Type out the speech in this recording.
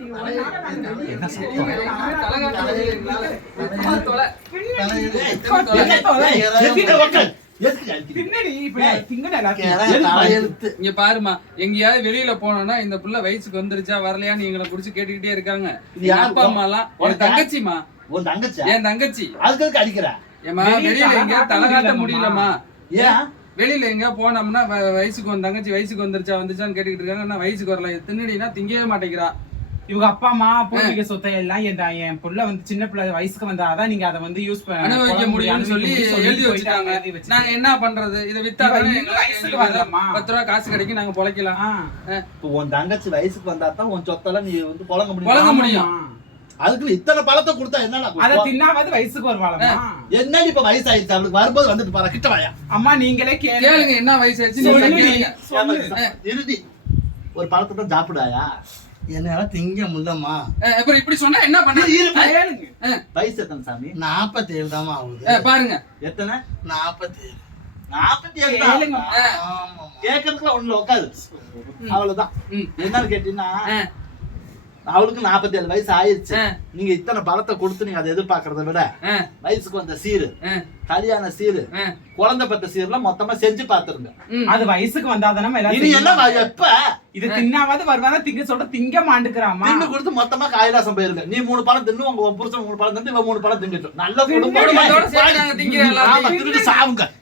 இங்க பாருமா, எங்கயாவது வெளியில போனோம்னா இந்த புள்ள வயசுக்கு வந்துருச்சா வரலையான்னு எங்களை புடிச்சு கேட்டுக்கிட்டே இருக்காங்க. அப்பா அம்மா எல்லாம் ஒரு தங்கச்சிமா, என் தங்கச்சி அதுக்கு அடிக்கிறா. ஏமா வெளியில எங்க தலை காட்ட முடியலமா? ஏன் வெளியில எங்க போனோம்னா வயசுக்கு வந்து தங்கச்சி வயசுக்கு வந்துருச்சான்னு கேட்டுக்கிட்டு இருக்காங்க. நான் வயசுக்கு வரல, தின்னுடினா திங்கவே மாட்டேங்கிறா. இவங்க அப்பா அம்மா பூர்வீக சொத்தை எல்லாம் என் புள்ள வந்து சின்ன பிள்ளை வயசுக்கு வந்தா அதான் நீங்க அதை வந்து யூஸ் பண்ண அனுபவிக்க முடியும்னு சொல்லி எழுதி வச்சுட்டாங்க. நாங்க என்ன பண்றது? இதை வித்தா வயசுக்கு வரலாமா? 10 ரூபா காசு கிடைக்கும், நாங்க பொழைக்கலாம். உன் தங்கச்சி வயசுக்கு வந்தா தான் உன் சொத்தெல்லாம் நீ வந்து பொழங்க முடியும். அதுக்கு இத்தனை பழத்தை கொடுத்தா என்னடா? அத தின்னாவது வயசுக்கு வருவாளமா? என்னடி இப்ப வயசாயிடுச்சு அவளுக்கு? வரும்போது வந்துட்டு பாரு, கிட்ட வாயா. அம்மா நீங்களே கேளுங்க, என்ன வயசாயிடுச்சு இருடி. ஒரு பழத்தை தான் சாப்பிடாயா? என்னால திங்க முடியலமா. அப்புறம் இப்படி சொன்னா என்ன பண்ண? வயசு எத்தனை சாமி? 47 தான் ஆகுது. பாருங்க எத்தனை? 47. 47 கேட்கறதுக்குலாம் ஒண்ணுல உட்காது. அவ்வளவுதான். என்னன்னு கேட்டீங்கன்னா அவளுக்கு 47 வயசு ஆயிடுச்சு. நீங்க இத்தனை பழத்தை கொடுத்து நீங்க அதை எதிர்பார்க்கறத விட வயசுக்கு வந்த சீரு, கல்யாண சீரு, குழந்தை பத்த சீர்லாம் மொத்தமா செஞ்சு பாத்துருங்க. அது வயசுக்கு வந்தாதானே இது எல்லாம் எப்ப இது தின்னாவது வருவானா? திங்க சொல்ற திங்க மாண்டுக்கிறாமா? தின்னு கொடுத்து மொத்தமா காயிலாசம் போயிருங்க. நீ 3 பழம் தின்னு, உங்க புருஷன் 3 பழம் தின்னு, இவன் 3 பழம் திங்கிட்டோம். நல்ல குடும்பம். திங்கிறேன். சாவுங்க.